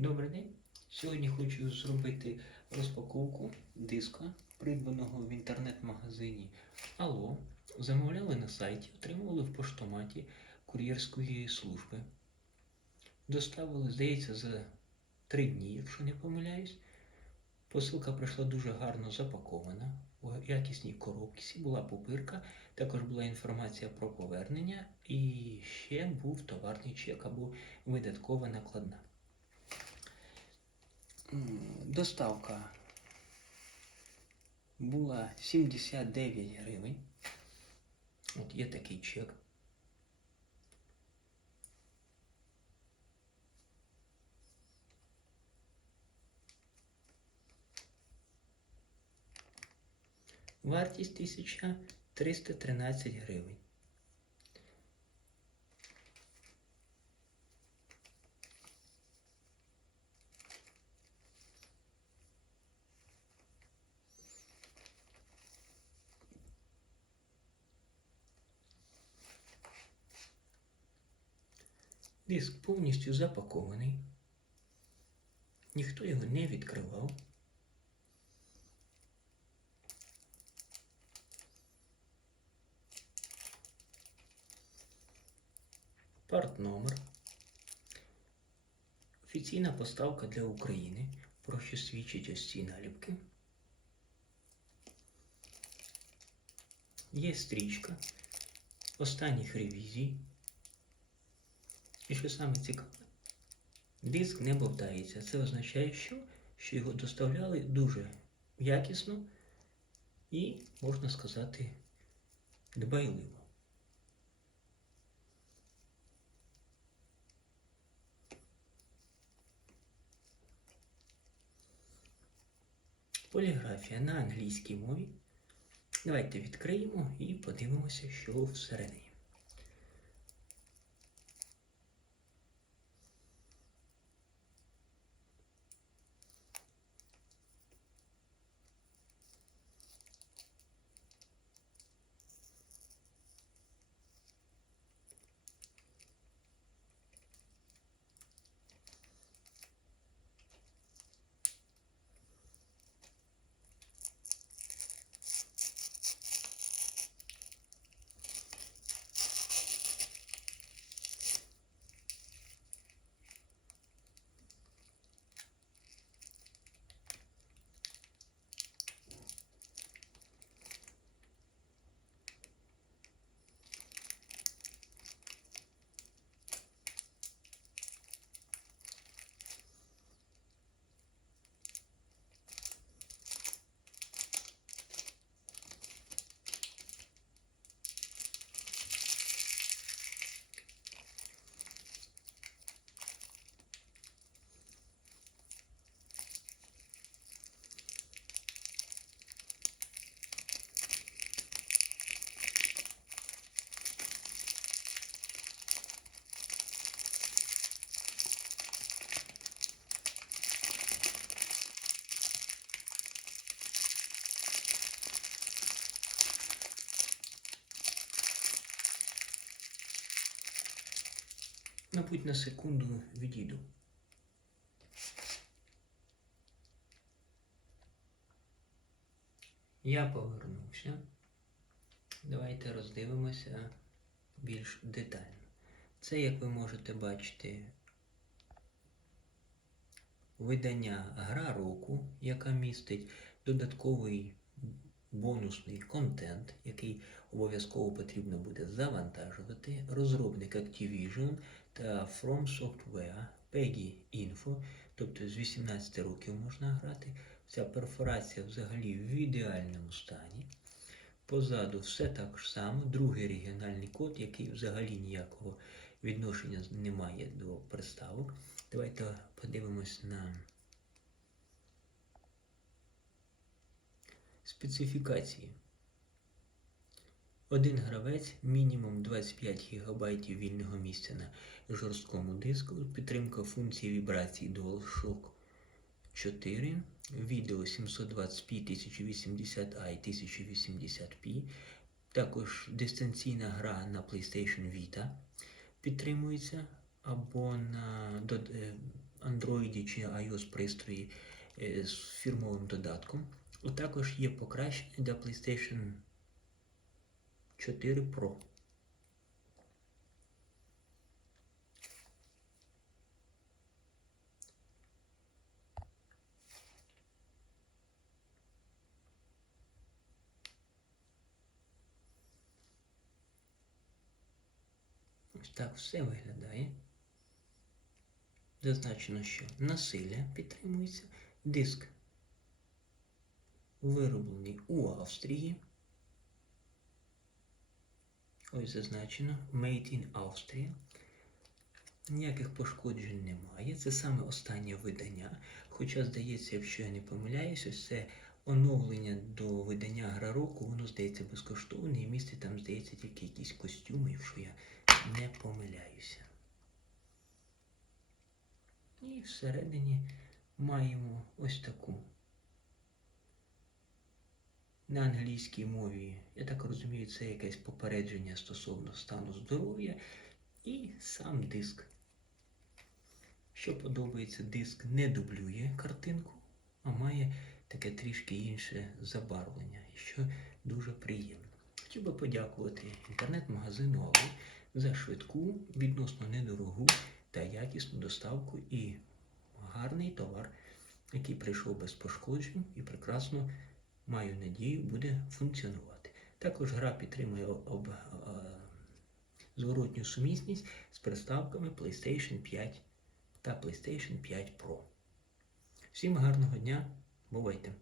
Добрий день. Сьогодні хочу зробити розпаковку диска, придбаного в інтернет-магазині Алло. Замовляли на сайті, отримували в поштоматі кур'єрської служби. Доставили, здається, за три дні, якщо не помиляюсь. Посилка прийшла дуже гарно запакована, у якісній коробці, була пупирка, також була інформація про повернення і ще був товарний чек або видаткова накладна. Доставка була 79 гривень. От є такий чек. Вартість 1313 гривень. Диск повністю запакований. Ніхто його не відкривав. Парт номер. Офіційна поставка для України, про що свідчить ось ці наліпки. Є стрічка останніх ревізій. І що саме цікаве, диск не бовтається. Це означає, що, що його доставляли дуже якісно і, можна сказати, дбайливо. Поліграфія на англійській мові. Давайте відкриємо і подивимося, що всередині. Мабуть, на секунду відійду. Я повернувся. Давайте роздивимося більш детально. Це, як ви можете бачити, видання Гра року, яка містить додатковий бонусний контент, який обов'язково потрібно буде завантажувати. Розробник Activision та From Software PEGI Info, тобто з 18 років можна грати. Ця перфорація взагалі в ідеальному стані. Позаду все так ж само, другий регіональний код, який взагалі ніякого відношення не має до приставок. Давайте подивимось на специфікації. Один гравець, мінімум 25 ГБ вільного місця на жорсткому диску, підтримка функції вібрацій DualShock 4, відео 720p 1080i 1080p, також дистанційна гра на PlayStation Vita підтримується, або на, е, Android чи iOS пристрої е, з фірмовим додатком. Також є покращення для PlayStation 4 Pro. Ось так все виглядає. Зазначено, що насилля підтримується. Диск вироблений у Австрії. Ось зазначено Made in Austria. Ніяких пошкоджень немає. Це саме останнє видання. Хоча, здається, якщо я не помиляюсь, ось це оновлення до видання гра року, воно здається безкоштовне і містить там, здається, тільки якісь костюми, якщо я не помиляюся. І всередині маємо ось таку. На англійській мові, я так розумію, це якесь попередження стосовно стану здоров'я і сам диск. Що подобається, диск не дублює картинку, а має таке трішки інше забарвлення, що дуже приємно. Хотів би подякувати інтернет-магазину Али за швидку, відносно недорогу та якісну доставку і гарний товар, який прийшов без пошкоджень і прекрасно, маю надію, буде функціонувати. Також гра підтримує об, е, зворотню сумісність з приставками PlayStation 5 та PlayStation 5 Pro. Всім гарного дня, бувайте!